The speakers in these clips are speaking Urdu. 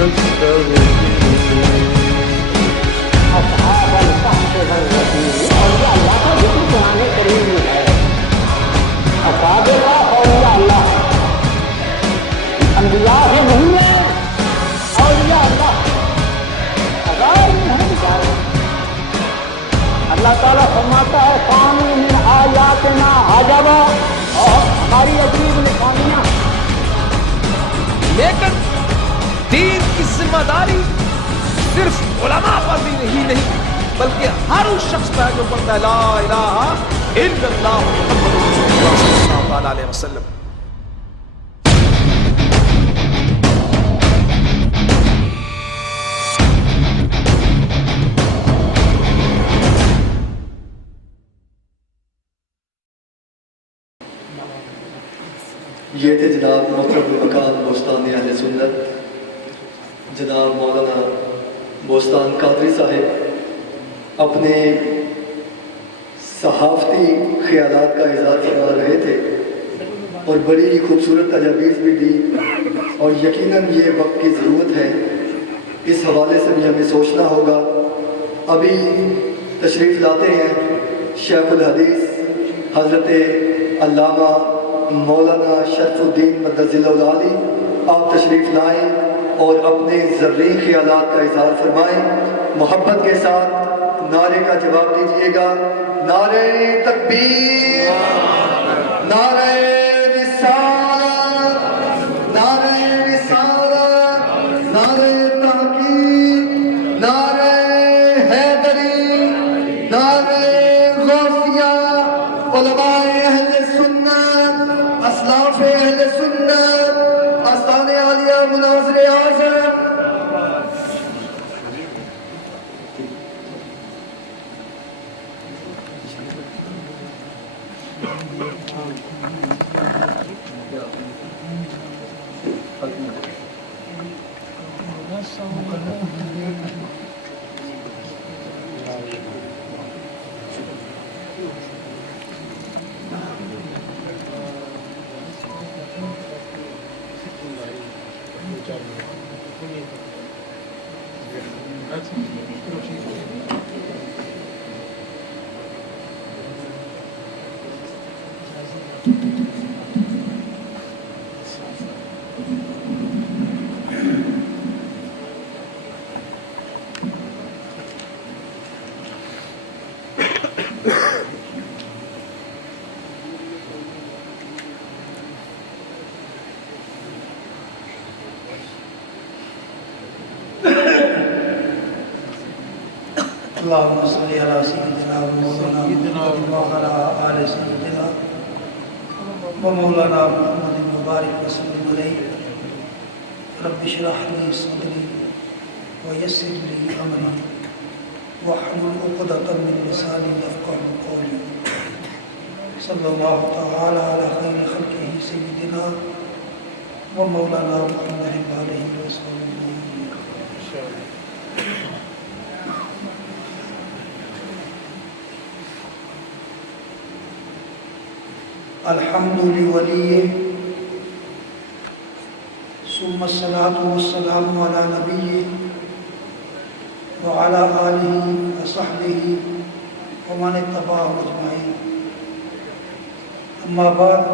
اصحاب الکهف والرقیم، اور یہ اللہ کا ذکر قرآن کریم میں ہے. اصحاب الکهف اولیاء اللہ انبیاء سے نہیں ہے، اولیاء اللہ غیر میں ہے بیچارے. اللہ تعالیٰ فرماتا ہے فَانُوا مِنْ آیَاتِنَا عَجَبًا، اور ہماری عجیب نشانیاں. لیکن دین کی ذمہ داری صرف علماء پر بھی نہیں بلکہ ہر اس شخص پر جو پڑھتا ہے لا الہ الا اللہ محمد رسول اللہ صلی اللہ تعالی علیہ وسلم. یہ تھے جناب محترم مکان بوستانی اہل سنت جناب مولانا بوستان قادری صاحب اپنے صحافتی خیالات کا اظہار فرما رہے تھے اور بڑی ہی خوبصورت تجاویز بھی دی، اور یقیناً یہ وقت کی ضرورت ہے. اس حوالے سے بھی ہمیں سوچنا ہوگا. ابھی تشریف لاتے ہیں شیخ الحدیث حضرت علامہ مولانا شرف الدین مدظل العالی، آپ تشریف لائیں اور اپنے زرعی خیالات کا اظہار فرمائیں. محبت کے ساتھ نعرے کا جواب دیجیے گا. نعرہ تکبیر، نعرہ رسالت، نعرہ رسالت، نعرہ تحقیق، نعرہ حیدری، نعرہ غوثیہ. علماء اہل سنت، اسلاف اہل سنت، آستان عالیہ مناظر اعظم. اللهم صل على سيدنا ومولانا محمد وعلى آل سيدنا ومولانا محمد مبارك وسلم عليه. رب اشرح لي صدري ويسر لي أمري واحلل عقدة من لساني يفقهوا قولي. صلى الله تعالى على خير خلقه سيدنا ومولانا محمد وآله وصحبه. الحمد لوليه ثم الصلاة والسلام على نبيه وعلى آله وصحبه ومن اتبعهم أجمعين. أما بعد،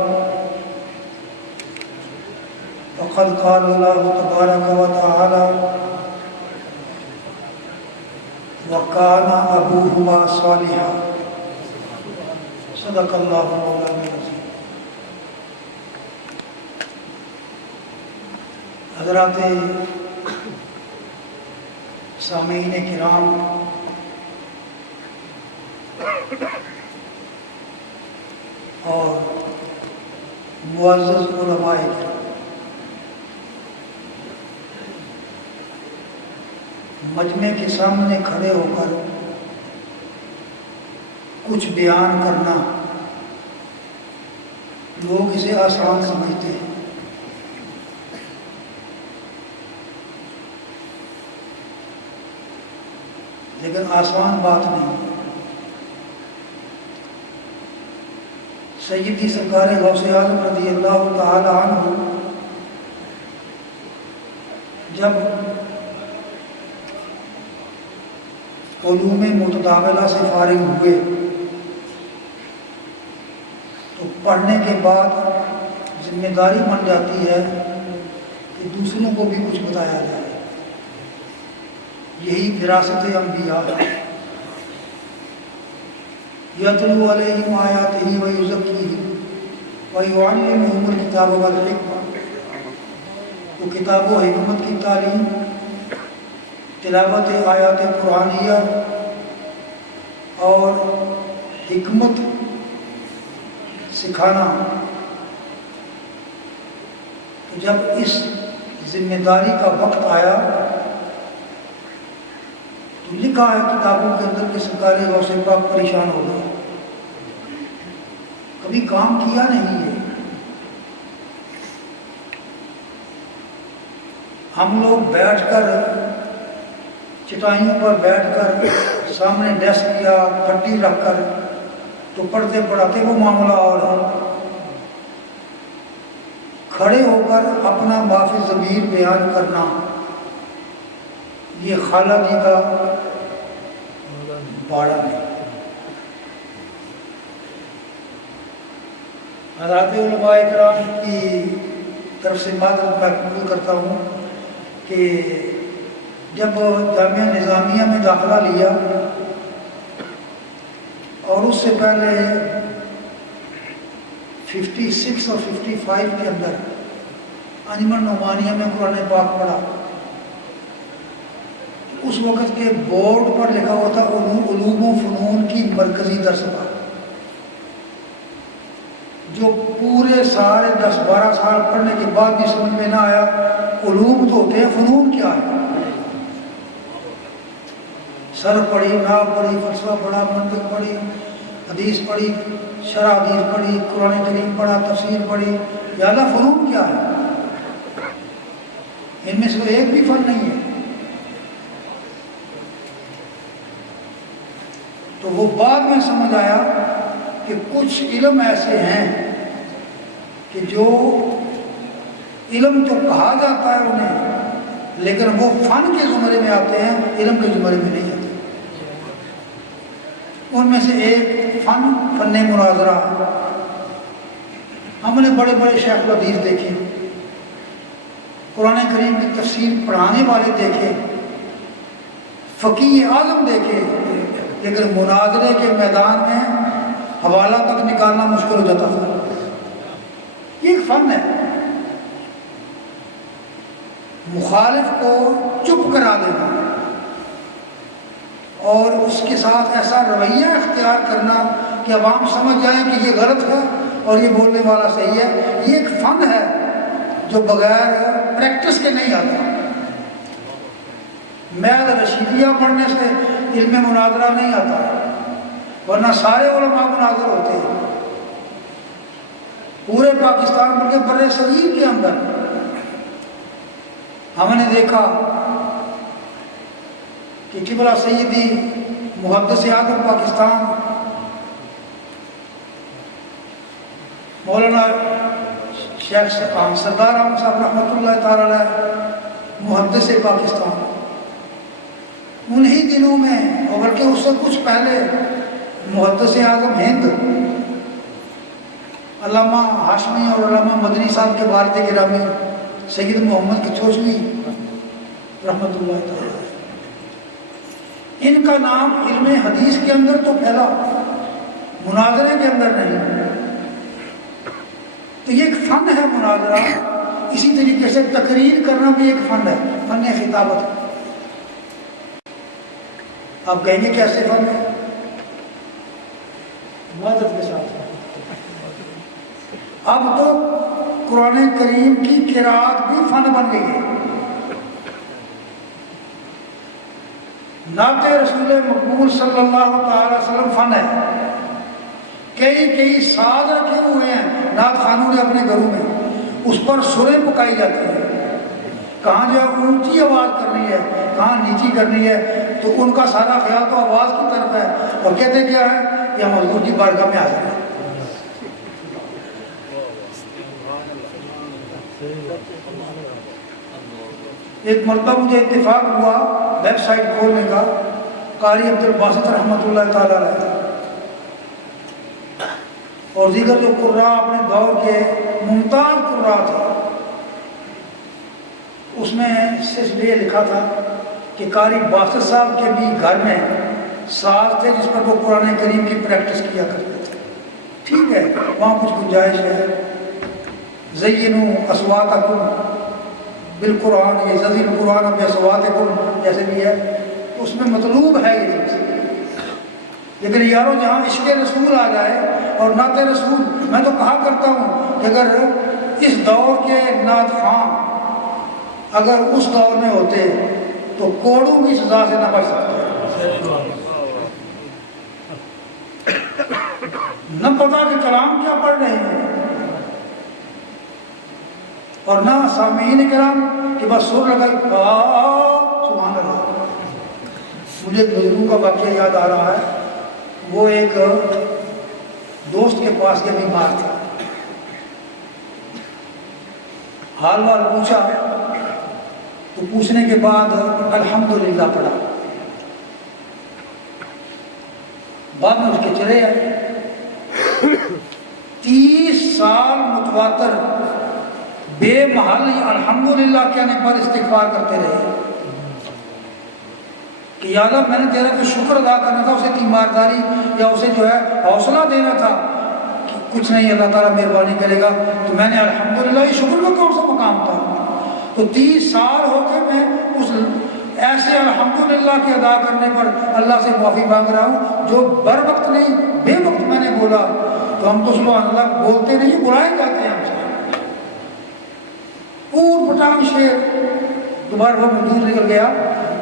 فقد قال الله تبارك وتعالى وكان أبوهما صالحا. صدق الله مولانا العظيم. حضرات سامعین کرام، اور معزز علماء کرام، مجمع کے سامنے کھڑے ہو کر کچھ بیان کرنا لوگ اسے آسان سمجھتے ہیں، لیکن آسان بات نہیں. سیدی سرکار غوث اعظم رضی اللہ تعالی عنہ جب علوم متداولہ سے فارغ ہوئے تو پڑھنے کے بعد ذمہ داری بن جاتی ہے کہ دوسروں کو بھی کچھ بتایا جائے. یہی وراثت انبیاء ہے. یتلو علیہم آیاتہ ویزکیہم ویعلمہم الکتاب والحکمہ. تو کتاب و حکمت کی تعلیم، تلاوت آیات قرآنیہ اور حکمت سکھانا. تو جب اس ذمہ داری کا وقت آیا تو لکھا ہے کتابوں کے اندر کہ سرکار غوث پاک پریشان ہو گئے. کبھی کام کیا نہیں ہے. ہم لوگ بیٹھ کر چٹائیوں پر بیٹھ کر سامنے ڈیسک یا پھٹی رکھ کر تو پڑھتے پڑھاتے وہ معاملہ اور ہے. کھڑے ہو کر اپنا معافی ضمیر بیان کرنا یہ خالہ جی کا باڑا ہے. حضرات علماء کرام کی طرف سے معذرت میں قبول کرتا ہوں کہ جب جامعہ نظامیہ میں داخلہ لیا اور اس سے پہلے 56 اور 55 کے اندر انجمن نعمانیہ میں قرآن پاک پڑھا. اس وقت کے بورڈ پر لکھا ہوا تھا علوم و فنون کی مرکزی درس پر، جو پورے سارے 10-12 سال پڑھنے کے بعد بھی سمجھ میں نہ آیا علوم تو ہوتے ہیں، فنون کیا ہے. سر پڑھی، نحو پڑھی، فلسفہ پڑھا، منطق پڑھی، حدیث پڑھی، شرح حدیث پڑھی، قرآن کریم پڑھا، تفسیر پڑھی. یا اللہ فنون کیا ہے؟ ان میں سے ایک بھی فن نہیں ہے. تو وہ بعد میں سمجھ آیا کہ کچھ علم ایسے ہیں کہ جو علم تو کہا جاتا ہے انہیں، لیکن وہ فن کے زمرے میں آتے ہیں، علم کے زمرے میں نہیں آتے. ان میں سے ایک فن مناظرہ. ہم نے بڑے بڑے شیخ الحدیث دیکھے، قرآن کریم کی تفسیر پڑھانے والے دیکھے، فقیہ اعظم دیکھے، لیکن مناظرے کے میدان میں حوالہ تک نکالنا مشکل ہو جاتا تھا. یہ ایک فن ہے. مخالف کو چپ کرا دینا اور اس کے ساتھ ایسا رویہ اختیار کرنا کہ عوام سمجھ جائیں کہ یہ غلط ہے اور یہ بولنے والا صحیح ہے، یہ ایک فن ہے جو بغیر پریکٹس کے نہیں آتا. محض رشیدیہ پڑھنے سے علم مناظرہ نہیں آتا، ورنہ سارے علماء مناظر ہوتے ہیں. پورے پاکستان بلکہ بر صغیر کے اندر ہم نے دیکھا کہ قبلہ سیدی محدث اعظم پاکستان مولانا شیخ سردار احمد صاحب رحمۃ اللہ تعالی علیہ محدث پاکستان، انہی دنوں میں اور بلکہ اس سے کچھ پہلے محدث اعظم ہند علامہ ہاشمی اور علامہ مدنی صاحب کے والد گرامی سید محمد کچھوچوی رحمۃ اللہ تعالی، ان کا نام علم حدیث کے اندر تو پھیلا، مناظرے کے اندر نہیں. تو یہ ایک فن ہے مناظرہ. اسی طریقے سے تقریر کرنا بھی ایک فن ہے، فن خطابت. آپ کہیں گے کیسے فن ہے؟ مدد کے ساتھ. اب تو قرآن کریم کی قرات بھی فن بن گئی ہے. نعت رسول مقبول صلی اللہ تعالی وسلم فن ہے. کئی ساز رکھے ہوئے ہیں نعت خانوں نے اپنے گھروں میں، اس پر سریں پکائی جاتی ہیں، کہاں جو اونچی آواز کرنی ہے کہاں نیچی کرنی ہے. تو ان کا سارا خیال تو آواز کی طرف ہے، اور کہتے کیا ہے کہ ہم حضور کی بارگاہ میں حاضر ہیں. ایک مرتبہ مجھے اتفاق ہوا ویب سائٹ کھولنے کا، قاری عبد الباسط رحمۃ اللہ تعالیٰ علیہ اور دیگر جو قراء اپنے دور کے ممتاز قراء تھے، اس میں صرف یہ لکھا تھا کہ قاری باسط صاحب کے بھی گھر میں ساز تھے جس پر وہ قرآن کریم کی پریکٹس کیا کرتے تھے. ٹھیک ہے، وہاں کچھ گنجائش ہے. زینوا اصواتکم بالقرآن، یہ زین القرآن باصواتکم جیسے بھی ہے، اس میں مطلوب ہے یہ چیز. لیکن یارو جہاں عشق رسول آ جائے اور نعت رسول، میں تو کہا کرتا ہوں کہ اگر اس دور کے نعت خواں اگر اس دور میں ہوتے تو کوڑوں کی سزا سے نہ بچ سکتے. نہ پتا کہ کلام کیا پڑھ رہے ہیں، اور نہ سامعین کرام کہ بس سر لگائی سبحان اللہ. مجھے بزرگوں کا واقعہ یاد آ رہا ہے. وہ ایک دوست کے پاس کے بیمار تھا، حال وال پوچھا تو پوچھنے کے بعد الحمدللہ پڑھا. بعد میں اس کے چلے آئے. 30 سال متواتر بے محل الحمدللہ کہنے پر استغفار کرتے رہے کہ یا اللہ میں نے تیرا کو شکر ادا کرنا تھا، اسے تیمارداری یا اسے جو ہے حوصلہ دینا تھا کہ کچھ نہیں اللہ تعالیٰ مہربانی کرے گا، تو میں نے الحمدللہ، یہ شکر کا کون سا مقام تھا. تو 30 سال ہو کے میں اس ایسے الحمدللہ کے ادا کرنے پر اللہ سے معافی مانگ رہا ہوں جو بر وقت نہیں بے وقت میں نے بولا. تو ہم تو سبحان اللہ بولتے نہیں، بلائے جاتے ہیں ہم سے. پور پٹان شعر دوبارہ وہ دور نکل گیا.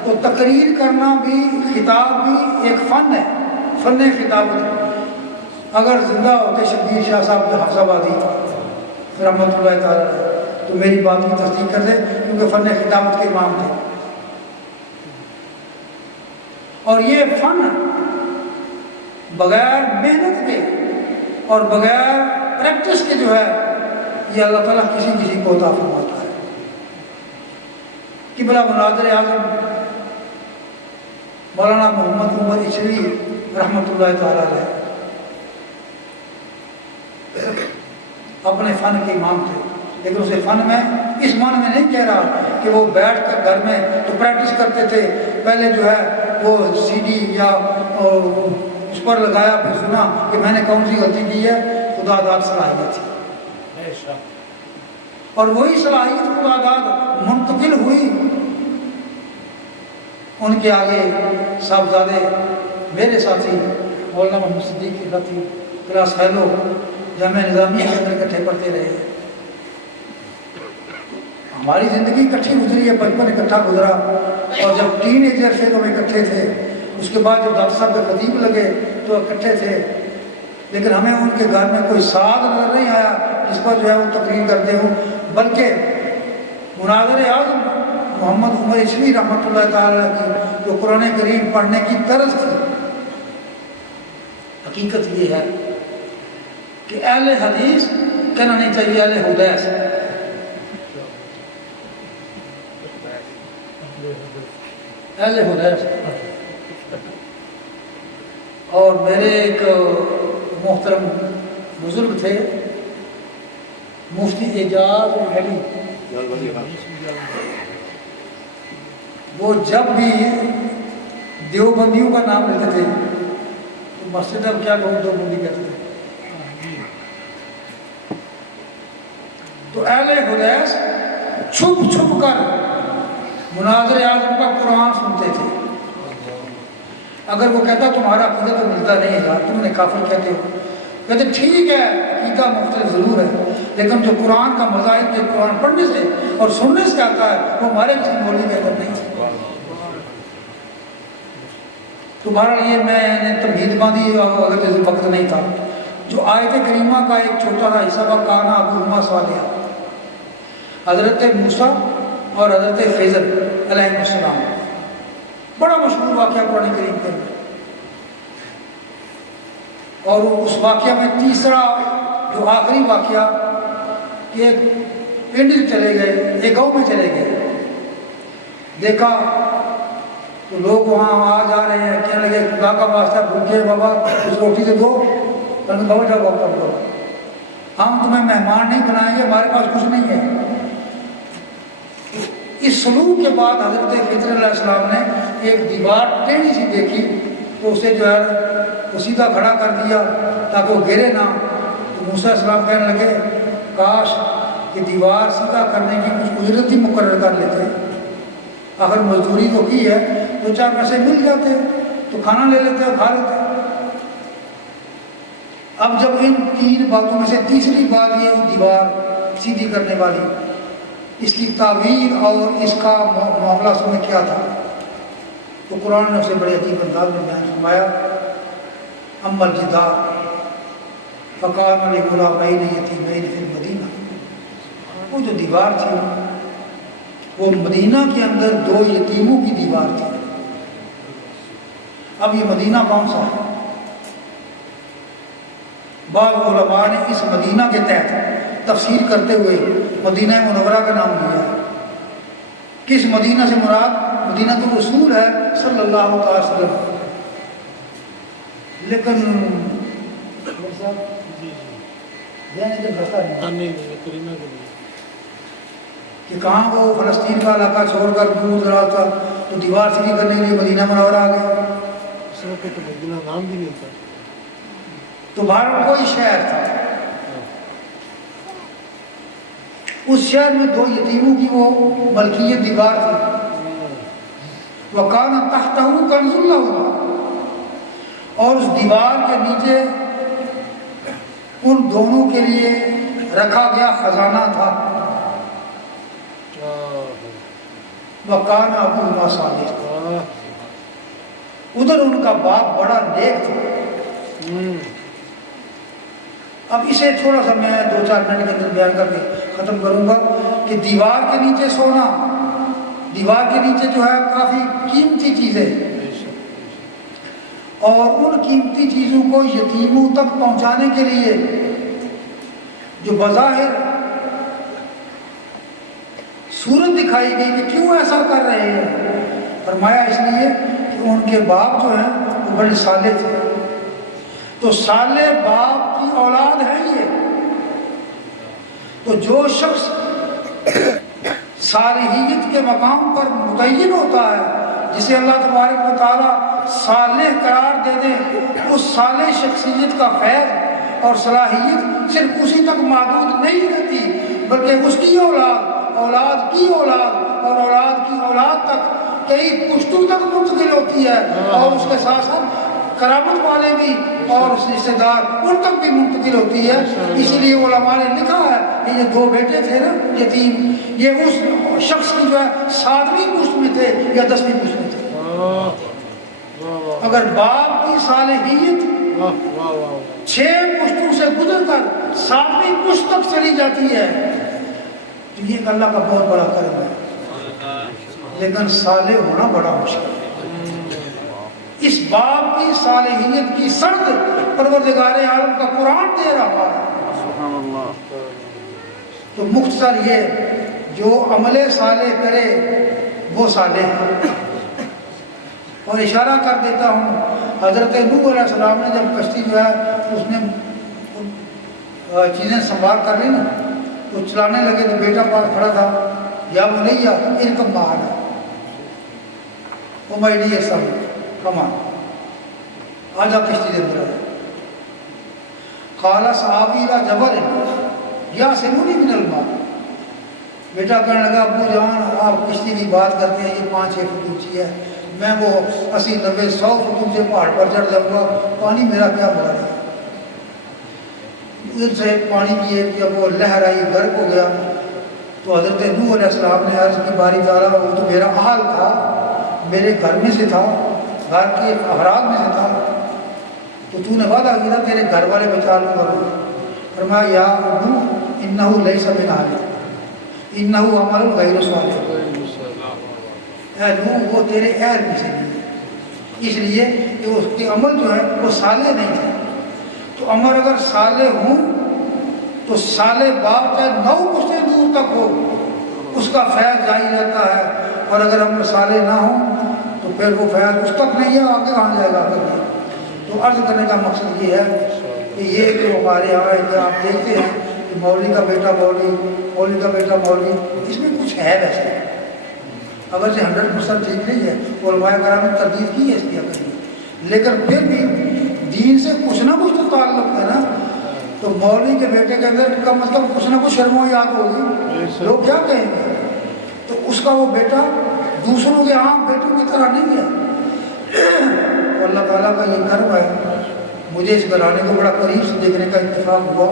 تو تقریر کرنا بھی، خطاب بھی ایک فن ہے، فن خطابت. اگر زندہ ہوتے شبیر شاہ صاحب کے حفظ آبادی رحمۃ اللہ تعالیٰ تو میری بات کی تصدیق کر دے، کیونکہ فن خطابت کے امام تھے. اور یہ فن بغیر محنت کے اور بغیر پریکٹس کے جو ہے یہ اللہ تعالیٰ کسی کو عطا فرماتا ہے. قبلہ مناظر اعظم مولانا محمد عمر عشری رحمۃ اللہ تعالیٰ علیہ اپنے فن کے امام تھے، لیکن اسے فن میں اس معنی میں نہیں کہہ رہا کہ وہ بیٹھ کر گھر میں تو پریکٹس کرتے تھے. پہلے جو ہے وہ سی ڈی یا اس پر لگایا، پھر سنا کہ میں نے کون سی غلطی کی ہے. خدا داد صلاحیت تھی، اور وہی صلاحیت خدا داد منتقل ہوئی ان کے آگے صاحبزادے میرے ساتھی مولانا محمد صدیق کی خطی کلاس فیلو جامعہ نظامیہ کے اندر اکٹھے پڑھتے رہے. ہماری زندگی اکٹھی گزری ہے، بچپن اکٹھا گزرا، اور جب ٹین ایجر تھے تو ہم اکٹھے تھے. اس کے بعد جب ڈاکٹر صاحب کے خطیب لگے تو اکٹھے تھے. لیکن ہمیں ان کے گھر میں کوئی ساتھ نظر نہیں آیا جس پر جو ہے وہ تقریر کرتے ہوں، بلکہ مناظر اعظم محمد عمر عشری رحمۃ اللہ تعالیٰ کی جو قرآن کریم پڑھنے کی طرز تھی. حقیقت یہ ہے کہ اہل حدیث کہنا نہیں چاہیے اہل حدیث. اہل حدیث. اور میرے ایک محترم بزرگ تھے مفتی اعجاز علی، وہ جب بھی دیوبندیوں کا نام لیتے تھے تو مسجد اب کیا کہوں دیوبندی کہتے تھے. تو اہل حدیث چھپ چھپ کر مناظر اعظم کا قرآن سنتے تھے. اگر وہ کہتا تمہارا عقیدہ تو ملتا نہیں ہے، تم نے کافر کہتے ہو، کہتے ٹھیک ہے عقیدہ مختلف ضرور ہے، لیکن جو قرآن کا مزہ ہے قرآن پڑھنے سے اور سننے سے آتا ہے وہ ہمارے کسی مولوی کے اندر نہیں. تمہارا لیے میں نے تمہید باندھی اگر وقت نہیں تھا. جو آیت کریمہ کا ایک چھوٹا سا حصہ کا کانا ابوہما صالحا، حضرت موسیٰ اور حضرت خضر علیہ السلام، بڑا مشہور واقعہ قرآن کریم کے اندر. اور اس واقعہ میں تیسرا جو آخری واقعہ کہ پنڈ چلے گئے، ایک گاؤں میں چلے گئے، دیکھا تو لوگ وہاں آ جا رہے ہیں، کہنے لگے خدا کا واسطہ بھوکے بابا اس روٹی سے دو، بابا جاؤ کر دو، ہم تمہیں مہمان نہیں بنائیں گے، ہمارے پاس کچھ نہیں ہے۔ اس سلوک کے بعد حضرت خضر علیہ السلام نے ایک دیوار ٹیڑھی سی دیکھی تو اسے جو ہے وہ سیدھا کھڑا کر دیا تاکہ وہ گرے نہ۔ تو موسیٰ علیہ السلام کہنے لگے کاش کہ دیوار سیدھا کرنے کی کچھ اجرت ہی مقرر کر لیتے، اگر مزدوری تو کی ہے تو 4 پیسے مل جاتے تو کھانا لے لیتے اور کھا لیتے۔ اب جب ان 3 باتوں میں سے تیسری بات یہ دیوار سیدھی کرنے والی، اس کی تعویل اور اس کا معاملہ اس میں کیا تھا، تو قرآن نے اسے بڑے عجیب انداز میں بیان فرمایا، اما الجدار فکان لغلامین یتیمین فی المدینہ، وہ جو دیوار تھی وہ مدینہ کے اندر 2 یتیموں کی دیوار تھی۔ اب یہ مدینہ کون سا ہے؟ بعض علماء نے اس مدینہ کے تحت تفسیر کرتے ہوئے مدینہ منورہ کا نام لیا ہے۔ کس مدینہ سے مراد مدینہ تو رسول ہے صلی اللہ علیہ وسلم، لیکن کہ کہاں وہ فلسطین کا علاقہ چھوڑ کر دور دراز تھا تو دیوار سیدھی کرنے کے لیے مدینہ منورہ آ گیا، اس وقت تو مدینہ نام بھی نہیں تھا، تو باہر کوئی شہر تھا، اس شہر میں 2 یتیموں کی وہ ملکیت دیوار تھی، وَكَانَ تَحْتَهُ كَنْزٌ لَهُمَا، اور اس دیوار کے نیچے ان دونوں کے لیے رکھا گیا خزانہ تھا، وَكَانَ أَبُوهُمَا صَالِحًا، ادھر ان کا باپ بڑا نیک تھا۔ اب اسے تھوڑا سا میں 2-4 منٹ کے اندر بیان کر کے ختم کروں گا کہ دیوار کے نیچے سونا، دیوار کے نیچے جو ہے کافی قیمتی چیزیں، اور ان قیمتی چیزوں کو یتیموں تک پہنچانے کے لیے جو بظاہر صورت دکھائی گئی کہ کیوں ایسا کر رہے ہیں، فرمایا اس لیے کہ ان کے باپ جو ہیں وہ بڑے صالح تھے، تو صالح باپ کی اولاد ہے یہ، تو جو شخص صالحیت کے مقام پر متعین ہوتا ہے، جسے اللہ تبارک و تعالیٰ صالح قرار دے دے، اس صالح شخصیت کا فیض اور صلاحیت صرف اسی تک محدود نہیں رہتی، بلکہ اس کی اولاد، اولاد کی اولاد اور اولاد کی اولاد تک کئی پشتوں تک منتقل ہوتی ہے، اور اس کے ساتھ ساتھ کرامت والے بھی اور رشتے دار ان تک بھی منتقل ہوتی ہے۔ اسی لیے علماء نے لکھا ہے کہ یہ 2 بیٹے تھے نا یتیم، یہ اس شخص کی جو ہے 7ویں پشت میں تھے یا 10ویں پشت میں تھے۔ اگر باپ کی صالحیت 6 پشتوں سے گزر کر 7ویں پشت تک چلی جاتی ہے تو یہ اللہ کا بہت بڑا کرم ہے، لیکن صالح ہونا بڑا مشکل ہے۔ اس باپ کی صالحیت کی سرد پروردگار عالم کا قرآن دے رہا ہے۔ تو مختصر یہ جو عمل صالح کرے وہ صالح ہے۔ اور اشارہ کر دیتا ہوں، حضرت نوح علیہ السلام نے جب کشتی جو ہے اس نے چیزیں سنبھال کر لی نا تو چلانے لگے تو بیٹا پاس کھڑا تھا، یا بنیا ارکب معنا، او مائی ڈیئر سن کم آن، آجا کشتی دے اندر آیا، قال صحابی لا جبل یا سمونی من الماء، بیٹا کہنے لگا ابو جان آپ کشتی کی بات کرتے ہیں، یہ 5-6 فٹ اونچی ہے، میں وہ 80-90-100 فٹ اونچے پہاڑ پر چڑھ جاؤں گا، پانی میرا کیا بگا رہا ہے۔ ادھر سے پانی کی ایک جب وہ لہر آئی غرق ہو گیا تو حضرت نوح علیہ السلام نے عرض کی باری تعالیٰ وہ تو میرا اہل تھا، میرے گھر میں سے تھا، گھر کے افراد میں سے تھا، تو تو نے وعدہ کیا تیرے گھر والے بچا لوں گا۔ فرمایا یا ابو انہو لیس من اہلک انہو عمل غیر صالح، اے نوح وہ تیرے اہل میں سے نہیں، اس لیے کہ اس کے عمل جو ہے وہ صالح نہیں تھے۔ تو عمر اگر صالح ہوں تو صالح باپ چاہے 9 پشتیں دور تک ہو اس کا فیض جاری رہتا ہے، اور اگر ہم صالح نہ ہوں تو پھر وہ فیض اس تک نہیں ہے، آگے کہاں جائے گا آگے۔ تو عرض کرنے کا مقصد یہ ہے کہ یہ کہ ہمارے یہاں آپ دیکھتے ہیں کہ مولوی کا بیٹا مولوی، مولوی کا بیٹا مولوی، اس میں کچھ ہے ویسے، اگر سے 100% ٹھیک نہیں ہے، علماء کرام نے تردید کی ہے اس کی عقل، لیکن پھر بھی دین سے کچھ نہ کچھ تو تعلق ہے نا۔ تو مولوی کے بیٹے کے اندر کا مطلب کچھ نہ کچھ شرم و حیا ہوگی، لوگ کیا کہیں گے؟ تو اس کا وہ بیٹا دوسروں کے عام بیٹوں کی طرح نہیں ہے۔ اللہ تعالیٰ کا یہ کرم ہے، مجھے اس گھرانے کو بڑا قریب سے دیکھنے کا اتفاق ہوا۔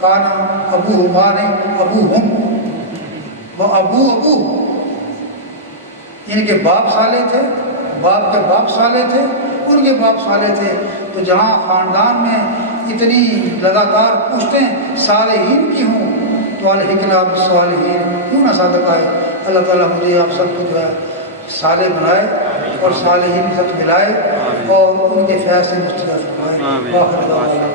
کانا ابو ہمارے ابو ہم وہ ابو ان کے باپ صالح تھے، باپ کے باپ صالح تھے، ان کے باپ صالح تھے۔ تو جہاں خاندان میں اتنی لگاتار پشتیں صالحین کی ہوں تو الحقنا بالصالحین کیوں نہ صادق آئے۔ اللہ تعالیٰ مجھے آپ سب کو جو ہے صالح بنائے اور صالحین کے ساتھ ملائے اور ان کے فیض سے مستفید فرمائے۔ آخر دعوانا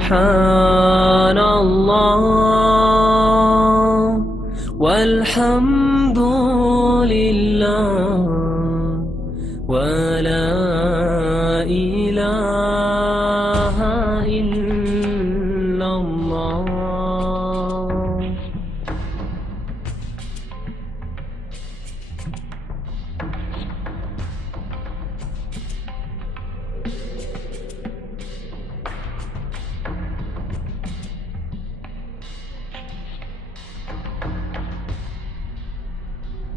سبحان اللہ والحمد للہ ولا